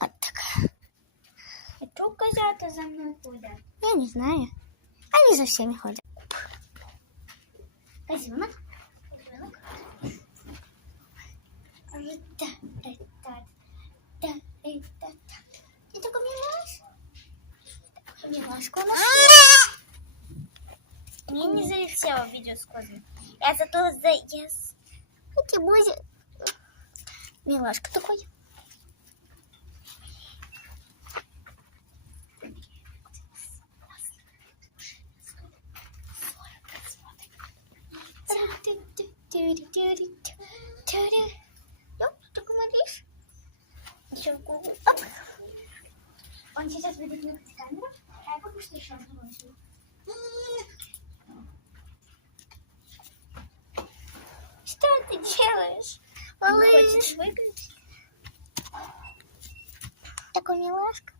Вот так. А чого козята за мною ходять? Я не знаю. Они за всеми ходят. Козенок. Ты такой милашка у нас. Мне не залетело видео с козой. Я зато заез. Эти бузи. Милашка такой. Ну, такой малыш. Еще губы. Оп. Он сейчас будет нюхать камеру, а я пока что еще одну возьму. Что ты делаешь? Малыш. Хочешь выиграть? Такой милашка.